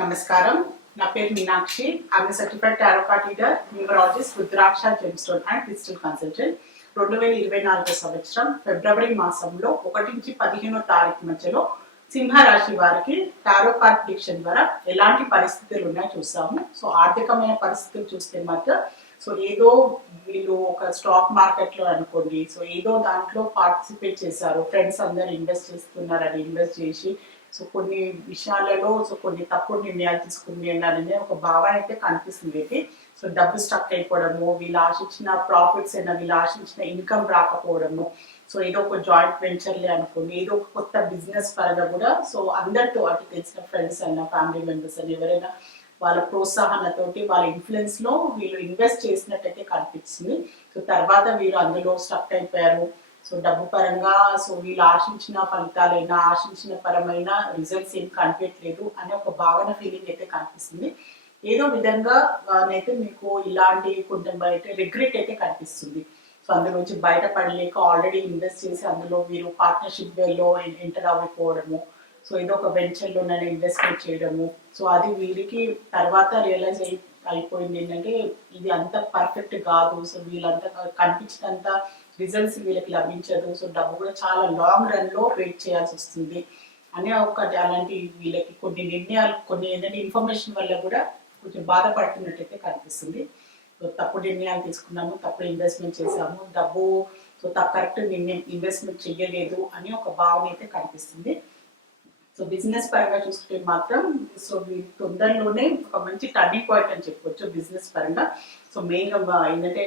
నమస్కారం. నా పేరు Meenakshi. I'm certified tarot card reader, numerologist, rudraksha gemstone and crystal consultant. 2024 సంవత్సరం ఫిబ్రవరి మాసంలో 1 నుంచి 15వ తారీఖు మధ్యలో సింహరాశి వారికి టారో కార్డ్ ప్రిడిక్షన్ ద్వారా ఎలాంటి పరిస్థితులు ఉన్నాయో చూస్తాము. సో ఆర్థికమైన పరిస్థితులు చూస్తే మాత్రం ఏదో వీళ్ళు ఒక స్టాక్ మార్కెట్లో అనుకోండి, ఏదో దాంట్లో పార్టిసిపేట్ చేశారు, ఫ్రెండ్స్ అందరు ఇన్వెస్ట్ చేస్తున్నారని ఇన్వెస్ట్ చేసి కొన్ని విషయాలలో కొన్ని తప్పుడు నిర్ణయాలు తీసుకునే ఒక భావన అయితే కనిపిస్తుంది అయితే. డబ్బు స్టక్ అయిపోవడము, వీళ్ళు ఆశించిన ప్రాఫిట్స్ అయినా వీళ్ళు ఆశించిన ఇన్కమ్ రాకపోవడము, ఏదో ఒక జాయింట్ వెంచర్లే అనుకోండి, ఏదో ఒక కొత్త బిజినెస్ పరంగా కూడా అందరితో అటు తెలిసిన ఫ్రెండ్స్ అయినా ఫ్యామిలీ మెంబర్స్ అయినా ఎవరైనా వాళ్ళ ప్రోత్సాహనతోటి వాళ్ళ ఇన్ఫ్లుయెన్స్ లో వీళ్ళు ఇన్వెస్ట్ చేసినట్టయితే కనిపిస్తుంది. తర్వాత వీళ్ళు అందులో స్టక్ అయిపోయారు. డబ్బు పరంగా వీళ్ళు ఆశించిన ఫలితాలైనా ఆశించిన పరమైన రిజల్ట్స్ ఏం కనిపించట్లేదు అనే ఒక భావన ఫీలింగ్ అయితే కనిపిస్తుంది. ఏదో విధంగా అయితే మీకు ఇలాంటి కొంచెం బయట రిగ్రెట్ అయితే కనిపిస్తుంది. అందులో నుంచి బయటపడలేక ఆల్రెడీ ఇన్వెస్ట్ చేసి అందులో వీరు పార్ట్నర్షిప్ లో ఎంటర్ అవ్వకపోవడము, ఏదో ఒక వెంచర్లోనైనా ఇన్వెస్ట్మెంట్ చేయడము, అది వీరికి తర్వాత రియలైజ్ అయిపోయింది ఏంటంటే ఇది అంత పర్ఫెక్ట్ కాదు, వీళ్ళంతా కనిపించినంత రిజల్ట్స్ వీళ్ళకి లభించదు, డబ్బు కూడా చాలా లాంగ్ రన్ లో వెయిట్ చేయాల్సి వస్తుంది అనే అలాంటి వీళ్ళకి కొన్ని నిర్ణయాలు కొన్ని ఏంటంటే ఇన్ఫర్మేషన్ వల్ల కూడా కొంచెం బాధపడుతున్నట్టయితే కనిపిస్తుంది. తప్పుడు నిర్ణయాలు తీసుకున్నాము, తప్పుడు ఇన్వెస్ట్మెంట్ చేసాము, డబ్బు కరెక్ట్ నిర్ణయం ఇన్వెస్ట్మెంట్ చేయలేదు అని ఒక భావన అయితే కనిపిస్తుంది. బిజినెస్ పరంగా చూసుకుంటే మాత్రం తొందరలోనే ఒక మంచి టర్నింగ్ పాయింట్ అని చెప్పవచ్చు బిజినెస్ పరంగా. మెయిన్ గా ఏంటంటే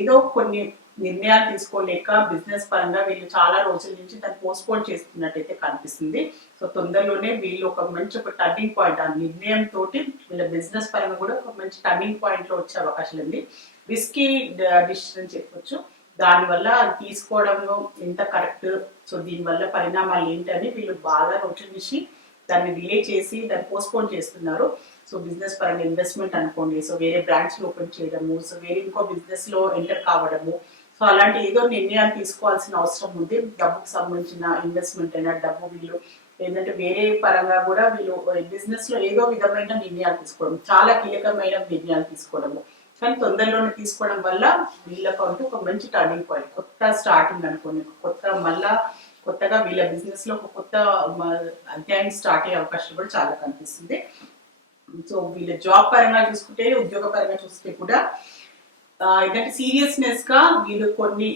ఏదో కొన్ని నిర్ణయాలు తీసుకోలేక బిజినెస్ పరంగా వీళ్ళు చాలా రోజుల నుంచి దాన్ని పోస్ట్పోన్ చేస్తున్నట్టయితే కనిపిస్తుంది. తొందరలోనే వీళ్ళు ఒక మంచి ఒక టర్నింగ్ పాయింట్ ఆ నిర్ణయం తోటి వీళ్ళ బిజినెస్ పరంగా కూడా ఒక మంచి టర్నింగ్ పాయింట్ లో వచ్చే అవకాశం ఉంది. రిస్కీ డిసిషన్ చెప్పొచ్చు. దానివల్ల తీసుకోవడంలో ఎంత కరెక్ట్, దీనివల్ల పరిణామాలు ఏంటని వీళ్ళు బాగా రోజుల నుంచి దాన్ని డిలే చేసి దాన్ని పోస్ట్పోన్ చేస్తున్నారు. బిజినెస్ పరంగా ఇన్వెస్ట్మెంట్ అనుకోండి, వేరే బ్రాంచ్ లో ఓపెన్ చేయడము, వేరే ఇంకో బిజినెస్ లో ఎంటర్ కావడము, అలాంటి ఏదో నిర్ణయాలు తీసుకోవాల్సిన అవసరం ఉంది. డబ్బుకు సంబంధించిన ఇన్వెస్ట్మెంట్ అయినా డబ్బు వీళ్ళు ఏంటంటే వేరే పరంగా కూడా వీళ్ళు బిజినెస్ లో ఏదో విధమైన నిర్ణయాలు తీసుకోవడం, చాలా కీలకమైన నిర్ణయాలు తీసుకోవడము, కానీ తొందరలోనే తీసుకోవడం వల్ల వీళ్ళకు అంటూ ఒక మంచి టర్నింగ్ పాయింట్, కొత్త స్టార్టింగ్ అనుకోండి, కొత్తగా వీళ్ళ బిజినెస్ లో ఒక కొత్త అధ్యాయం స్టార్ట్ అయ్యే అవకాశం కూడా చాలా కనిపిస్తుంది. వీళ్ళ జాబ్ పరంగా చూసుకుంటే, ఉద్యోగ పరంగా చూస్తే కూడా ఏంటంటే సీరియస్నెస్ గా వీళ్ళు కొన్ని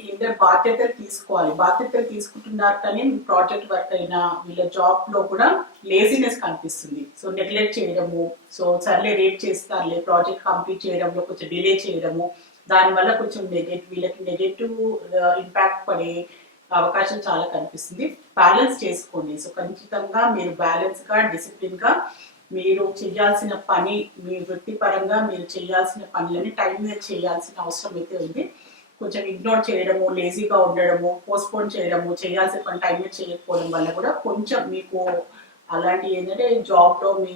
బాధ్యతలు తీసుకోవాలి. బాధ్యతలు తీసుకుంటున్నారు కానీ ప్రాజెక్ట్ వర్క్ అయినా వీళ్ళ జాబ్ లో కూడా లేజినెస్ కనిపిస్తుంది. నెగ్లెక్ట్ చేయడము, సర్లే రేట్ చేస్తారులే, ప్రాజెక్ట్ కంప్లీట్ చేయడంలో కొంచెం డిలే చేయడము, దానివల్ల కొంచెం వీళ్ళకి నెగటివ్ ఇంపాక్ట్ పడే అవకాశం చాలా కనిపిస్తుంది. బ్యాలెన్స్ చేసుకోండి. ఖచ్చితంగా మీరు బ్యాలెన్స్ గా డిసిప్లిన్ గా మీరు చేయాల్సిన పని, మీ వృత్తిపరంగా మీరు చేయాల్సిన పనులని టైం మీద చేయాల్సిన అవసరం అయితే ఉంది. కొంచెం ఇగ్నోర్ చేయడము, లేజీగా ఉండడము, పోస్ట్పోన్ చేయడము, చేయాల్సిన పని టైం మీద చేయకపోవడం వల్ల కూడా కొంచెం మీకు అలాంటి ఏంటంటే జాబ్ లో మీ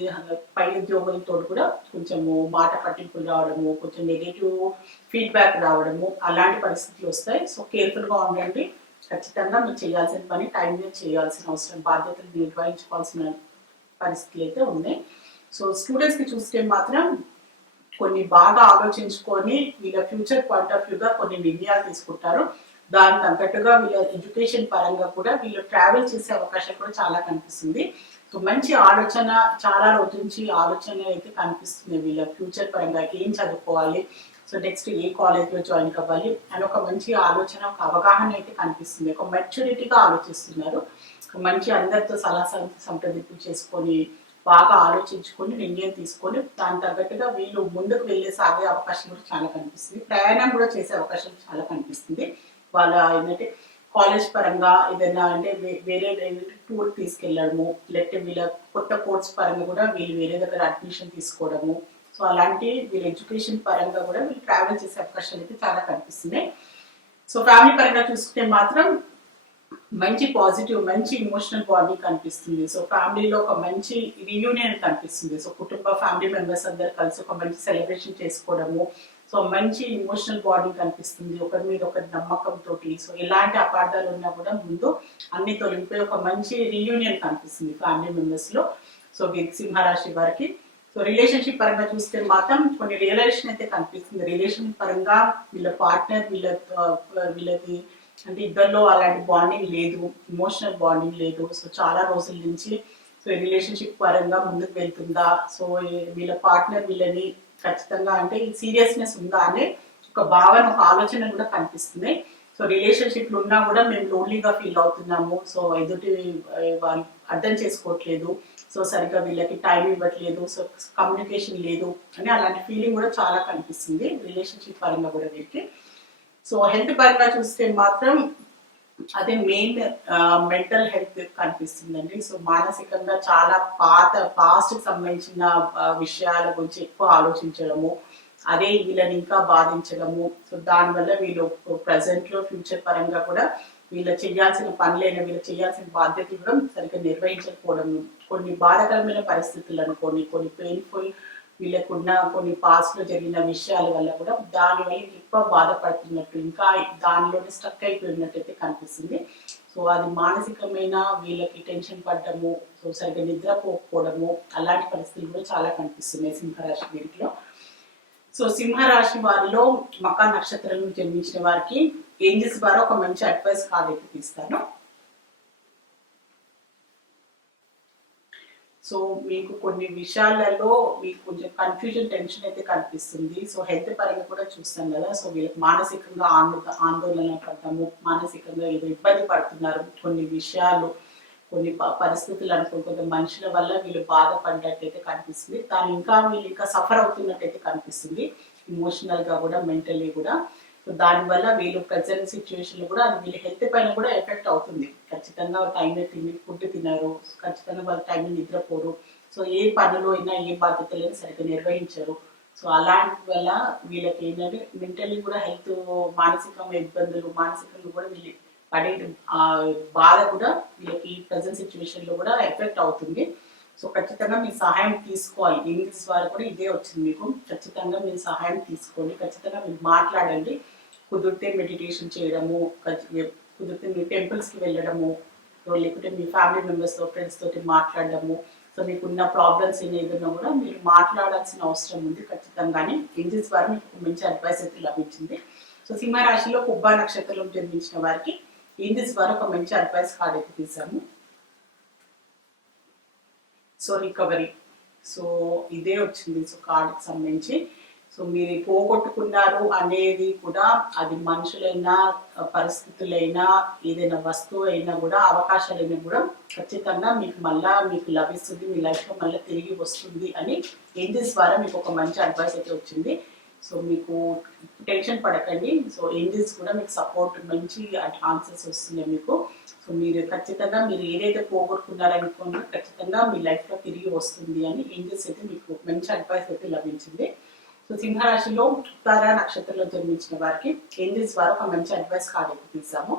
పై ఉద్యోగులతో కూడా కొంచెము మాట పట్టింపులు రావడము, కొంచెం నెగటివ్ ఫీడ్బ్యాక్ రావడము, అలాంటి పరిస్థితులు వస్తాయి. కేర్ఫుల్ గా ఉండండి. ఖచ్చితంగా మీరు చేయాల్సిన పని టైం మీద చేయాల్సిన అవసరం, బాధ్యతలు నిర్వహించుకోవాల్సిన పరిస్థితులు అయితే ఉన్నాయి. స్టూడెంట్స్ కి చూస్తే మాత్రం కొన్ని బాగా ఆలోచించుకొని వీళ్ళ ఫ్యూచర్ పాయింట్ ఆఫ్ వ్యూగా కొన్ని నిర్ణయాలు తీసుకుంటారు. దానికి తగ్గట్టుగా వీళ్ళ ఎడ్యుకేషన్ పరంగా కూడా వీళ్ళు ట్రావెల్ చేసే అవకాశం కూడా చాలా కనిపిస్తుంది. మంచి ఆలోచన, చాలా రోజుల నుంచి ఆలోచన అయితే కనిపిస్తుంది వీళ్ళ ఫ్యూచర్ పరంగా, ఏం చదువుకోవాలి, నెక్స్ట్ ఏ కాలేజ్ లో జాయిన్ కావాలి అని ఒక మంచి ఆలోచన, ఒక అవగాహన అయితే కనిపిస్తుంది. ఒక మెచ్యూరిటీగా ఆలోచిస్తున్నారు. మంచి అందరితో సలహా సంప్రదింపు చేసుకొని బాగా ఆలోచించుకొని నిర్ణయం తీసుకొని దాని తగ్గట్టుగా వీళ్ళు ముందుకు వెళ్ళి సాగే అవకాశం కూడా చాలా కనిపిస్తుంది. ప్రయాణం కూడా చేసే అవకాశం చాలా కనిపిస్తుంది. వాళ్ళ ఏంటంటే కాలేజ్ పరంగా ఏదైనా అంటే వేరే టూర్ తీసుకెళ్ళడము, లేకపోతే వీళ్ళ కొత్త కోర్స్ పరంగా కూడా వీళ్ళు వేరే దగ్గర అడ్మిషన్ తీసుకోవడము, అలాంటి వీళ్ళ ఎడ్యుకేషన్ పరంగా కూడా వీళ్ళు ట్రావెల్ చేసే అవకాశాలు అయితే చాలా కనిపిస్తున్నాయి. ఫ్యామిలీ పరంగా చూసుకుంటే మాత్రం మంచి పాజిటివ్, మంచి ఇమోషనల్ బాండింగ్ కనిపిస్తుంది. ఫ్యామిలీలో ఒక మంచి రియూనియన్ కనిపిస్తుంది. కుటుంబ ఫ్యామిలీ మెంబర్స్ అందరు కలిసి ఒక మంచి సెలబ్రేషన్ చేసుకోవడము, మంచి ఇమోషనల్ బాండింగ్ కనిపిస్తుంది. ఒకరి మీద ఒకరి నమ్మకంతో, ఎలాంటి అపార్థాలు ఉన్నా కూడా ముందు అన్ని తొలగిపోయి ఒక మంచి రియూనియన్ కనిపిస్తుంది ఫ్యామిలీ మెంబర్స్ లో. సో ఇది సింహరాశి వారికి. సో రిలేషన్షిప్ పరంగా చూస్తే మాత్రం కొన్ని రియలైజేషన్ అయితే కనిపిస్తుంది. రిలేషన్ పరంగా వీళ్ళ పార్ట్నర్ వీళ్ళది అంటే ఇద్దరిలో అలాంటి బాండింగ్ లేదు, ఇమోషనల్ బాండింగ్ లేదు. సో చాలా రోజుల నుంచి సో ఈ రిలేషన్షిప్ పరంగా ముందుకు వెళ్తుందా, సో వీళ్ళ పార్ట్నర్ వీళ్ళని ఖచ్చితంగా అంటే సీరియస్నెస్ ఉందా అనే ఒక భావన, ఒక ఆలోచన కూడా కనిపిస్తుంది. సో రిలేషన్షిప్లు ఉన్నా కూడా మేము లోన్లీగా ఫీల్ అవుతున్నాము, సో ఎదుటి వాళ్ళు అర్థం చేసుకోవట్లేదు, సో సరిగ్గా వీళ్ళకి టైం ఇవ్వట్లేదు, సో కమ్యూనికేషన్ లేదు అని అలాంటి ఫీలింగ్ కూడా చాలా కనిపిస్తుంది రిలేషన్షిప్ పరంగా కూడా వీరికి. సో హెల్త్ పరంగా చూస్తే మాత్రం అదే మెయిన్ మెంటల్ హెల్త్ కనిపిస్తుందండి. సో మానసికంగా చాలా పాస్ట్ కి సంబంధించిన విషయాల గురించి ఎక్కువ ఆలోచించడము, అదే వీళ్ళని ఇంకా బాధించడము. సో దానివల్ల వీళ్ళు ప్రజెంట్ లో ఫ్యూచర్ పరంగా కూడా వీళ్ళు చేయాల్సిన పనులైన వీళ్ళు చేయాల్సిన బాధ్యతలు కూడా సరిగ్గా నిర్వహించకపోవడం, కొన్ని బాధాకరమైన పరిస్థితులు అనుకోని, కొన్ని పెయిన్ఫుల్ వీళ్ళకున్న కొన్ని పాస్ట్ లో జరిగిన విషయాల వల్ల కూడా దానివల్ల ఎక్కువ బాధపడుతున్నట్టు, ఇంకా దానిలోనే స్ట్రక్ అయిపోయినట్టయితే కనిపిస్తుంది. సో అది మానసికమైన వీళ్ళకి టెన్షన్ పడ్డము, సో సరిగ్గా నిద్రపోకపోవడము అలాంటి పరిస్థితులు కూడా చాలా కనిపిస్తున్నాయి సింహరాశి వీరిలో. సో సింహరాశి వారిలో మకా నక్షత్రం జన్మించిన వారికి ఏంజెస్ ద్వారా ఒక మంచి అడ్వైస్ కార్డ్ అయితే తీస్తాను. సో మీకు కొన్ని విషయాలలో మీకు కొంచెం కన్ఫ్యూజన్, టెన్షన్ అయితే కనిపిస్తుంది. సో హెల్త్ పరంగా కూడా చూస్తాం కదా, సో వీళ్ళకి మానసికంగా ఆందోళన పడతాము, మానసికంగా ఏదో ఇబ్బంది పడుతున్నారు, కొన్ని విషయాలు కొన్ని పరిస్థితులు అనుకో కొంత మనుషుల వల్ల వీళ్ళు బాధపడినట్టయితే కనిపిస్తుంది. దాని ఇంకా వీళ్ళు ఇంకా సఫర్ అవుతున్నట్టయితే కనిపిస్తుంది, ఇమోషనల్ గా కూడా మెంటల్లీ కూడా. సో దానివల్ల వీళ్ళు ప్రజెంట్ సిచ్యువేషన్ లో కూడా అది వీళ్ళ హెల్త్ పైన కూడా ఎఫెక్ట్ అవుతుంది. ఖచ్చితంగా టైంలో ఫుడ్ తినరు, ఖచ్చితంగా వాళ్ళ టైంలో నిద్రపోరు, సో ఏ పనులు అయినా ఏ బాధ్యతలైనా సరిగ్గా నిర్వహించరు. సో అలాంటి వల్ల వీళ్ళకి ఏంటంటే మెంటల్లీ కూడా హెల్త్, మానసికమైన ఇబ్బందులు, మానసికంగా కూడా వీళ్ళు పడే బాధ కూడా వీళ్ళకి ప్రజెంట్ సిచ్యువేషన్ లో కూడా ఎఫెక్ట్ అవుతుంది. సో ఖచ్చితంగా మీరు సహాయం తీసుకోవాలి. ఇంగ్లీష్ ద్వారా కూడా ఇదే వచ్చింది మీకు. ఖచ్చితంగా మీరు సహాయం తీసుకోండి, ఖచ్చితంగా మీరు మాట్లాడండి. కుదిరితే మెడిటేషన్ చేయడము, కుదిరితే మీరు టెంపుల్స్కి వెళ్ళడము, లేకుంటే మీ ఫ్యామిలీ మెంబర్స్తో ఫ్రెండ్స్ తోటి మాట్లాడడము. సో మీకున్న ప్రాబ్లమ్స్ ఏదైనా కూడా మీరు మాట్లాడాల్సిన అవసరం ఉంది ఖచ్చితంగానే. ఇంగ్లీష్ ద్వారా మీకు మంచి అడ్వైస్ అయితే లభించింది. సో సింహరాశిలో పుబ్బా నక్షత్రంలో జన్మించిన వారికి ఇంగ్లీష్ ద్వారా ఒక మంచి అడ్వైస్ కార్డ్ అయితే తీసాము. సో రికవరీ, సో ఇదే వచ్చింది. సో కార్డుకి సంబంధించి సో మీరు పోగొట్టుకున్నారు అనేది కూడా అది మనుషులైనా, పరిస్థితులైనా, ఏదైనా వస్తువు అయినా కూడా, అవకాశాలైనా కూడా ఖచ్చితంగా మీకు లభిస్తుంది, మీ లైఫ్లో మళ్ళీ తిరిగి వస్తుంది అని ఏంజెల్స్ ద్వారా మీకు ఒక మంచి అడ్వైస్ అయితే వచ్చింది. సో మీకు టెన్షన్ పడకండి. సో ఏంజెల్స్ కూడా మీకు సపోర్ట్, మంచి ఆన్సర్స్ వస్తున్నాయి మీకు. సో మీరు ఖచ్చితంగా మీరు ఏదైతే పోగొట్టుకున్నారనుకోండి ఖచ్చితంగా మీ లైఫ్లో తిరిగి వస్తుంది అని ఏంజెల్స్ అయితే మీకు మంచి అడ్వైస్ అయితే లభించింది. సో సింహరాశిలో ఉత్తర నక్షత్రంలో జన్మించిన వారికి ఏంజెల్స్ ద్వారా ఒక మంచి అడ్వైస్ కార్డ్ అయితే తీసాము.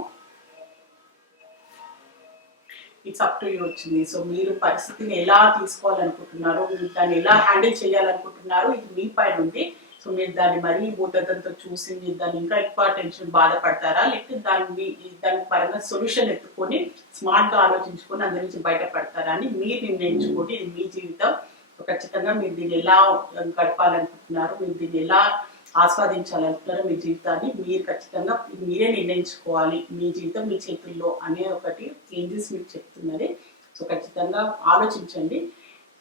ఇట్స్ అప్ టు యూ వచ్చింది. సో మీరు పరిస్థితిని ఎలా తీసుకోవాలనుకుంటున్నారు, మీరు దాన్ని ఎలా హ్యాండిల్ చేయాలనుకుంటున్నారు, ఇది మీ పైన ఉంది. సో మీరు దాన్ని మరీ భూతత్వంతో చూసి మీరు దాన్ని ఇంకా ఎక్కువ టెన్షన్ బాధపడతారా, లేకపోతే దాని పరంగా సొల్యూషన్ ఎత్తుకొని స్మార్ట్గా ఆలోచించుకొని అందరి నుంచి బయటపడతారా అని మీరు నిర్ణయించుకోండి. ఇది మీ జీవితం. సో ఖచ్చితంగా మీరు దీన్ని ఎలా గడపాలనుకుంటున్నారు, మీరు దీన్ని ఎలా ఆస్వాదించాలనుకుంటున్నారో మీ జీవితాన్ని మీరు ఖచ్చితంగా మీరే నిర్ణయించుకోవాలి. మీ జీవితం మీ చేతుల్లో అనే ఒకటి ఏంజెల్స్ మీకు చెప్తున్నది. సో ఖచ్చితంగా ఆలోచించండి.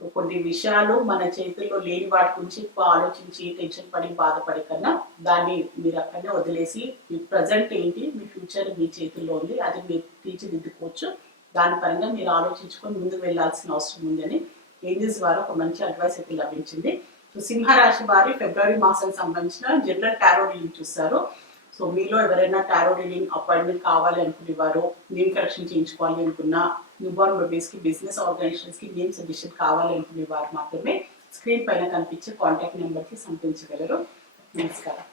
సో కొన్ని విషయాలు మన చేతుల్లో లేని వాటి గురించి ఎక్కువ ఆలోచించి టెన్షన్ పడి బాధపడే కన్నా దాన్ని మీరు అక్కడనే వదిలేసి మీ ప్రజెంట్ ఏంటి, మీ ఫ్యూచర్ మీ చేతుల్లో ఉంది, అది మీరు తీర్చిదిద్దుకోవచ్చు. దాని పరంగా మీరు ఆలోచించుకొని ముందుకు వెళ్లాల్సిన అవసరం ఉంది అని ఏంజెల్స్ ద్వారా ఒక మంచి అడ్వైస్ అయితే లభించింది. సో సింహరాశి వారి ఫిబ్రవరి మాసానికి సంబంధించిన జనరల్ టారో రీడింగ్ చూస్తారు. సో మీలో ఎవరైనా టారో రీడింగ్ అపాయింట్మెంట్ కావాలి అనుకునేవారు, నేమ్ కరెక్షన్ చేయించుకోవాలి అనుకున్నా, న్యూబార్న్ బేబీస్ కి, బిజినెస్ ఆర్గనైజేషన్స్ కి నేమ్ సజెషన్ కావాలి అనుకునే వారు మాత్రమే స్క్రీన్ పైన కనిపించే కాంటాక్ట్ నెంబర్ కి సంప్రదించగలరు. నమస్కారం.